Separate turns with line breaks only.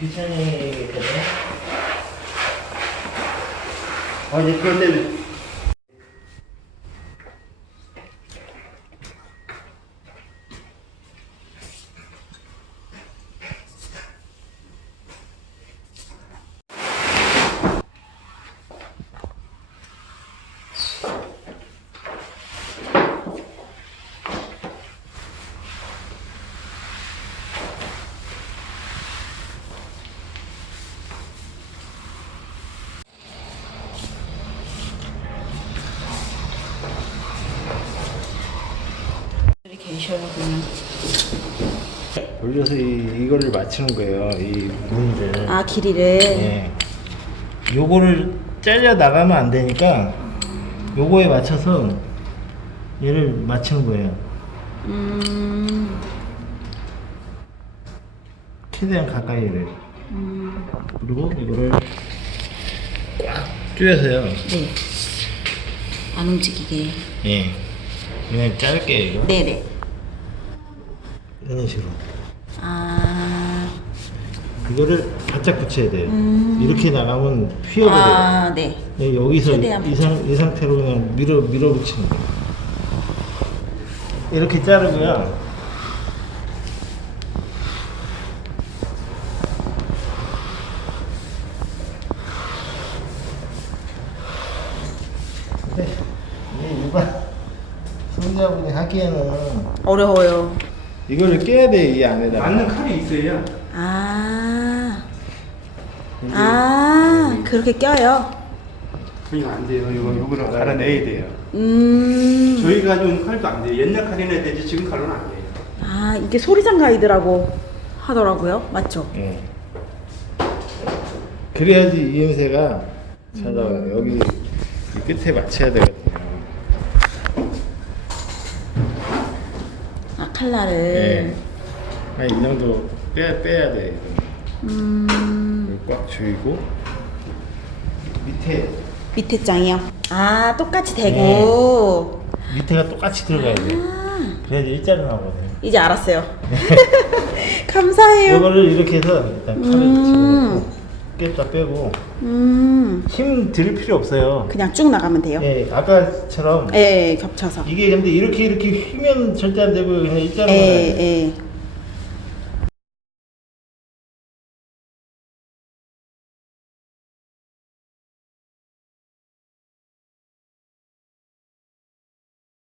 귀찮이거든. 아, 이제 그것 때 계셔야군요. 돌려서 이, 이거를 맞추는 거예요. 이 문을.
아 길이를. 예.
요거를 잘려 나가면 안 되니까 요거에 맞춰서 얘를 맞추는 거예요. 음. 최대한 가까이를. 음. 그리고 이거를 꽉 조여서요. 네.
안 움직이게. 예.
그냥 짧게 이거. 네네. 이런 식으로. 아. 그거를 바짝 붙여야 돼요. 음. 이렇게 나가면 휘어버려요. 아 네. 예, 여기서 이, 상, 이 상태로 그냥 밀어 밀어붙이는 거예요. 이렇게 자르고요. 근데 이게 일반 손자분이 하기에는
어려워요.
이거를 깨야 돼 이 안에다가. 맞는 칼이 있어야 아.
아 그렇게 껴요.
이거 안 돼요. 이거 요거를 갈아내야 돼요. 음. 저희가 준 칼도 안 돼요. 옛날 칼이나 되지 지금 칼로는 안 돼요.
아 이게 소리장 가이드라고 하더라고요. 맞죠? 예.
그래야지 이음새가 잘 나와요. 여기 이 끝에 맞춰야 되거든요.
아 칼날을. 예.
한이 정도 빼, 빼야 돼. 음. 꽉 조이고 밑에
밑에 장이요. 아 똑같이 대고.
밑에가 똑같이 들어가야 돼. 아 그래야지 일자로 나오거든요.
이제 알았어요. 감사해요.
이거를 이렇게 해서 일단 칼을 음. 집어넣고 깼다 빼고 음. 힘 들일 필요 없어요.
그냥 쭉 나가면 돼요.
예, 아까처럼
예, 겹쳐서.
이게 근데 이렇게 이렇게 휘면 절대 안 되고 그냥 일자로 예, 나가야 돼. 예.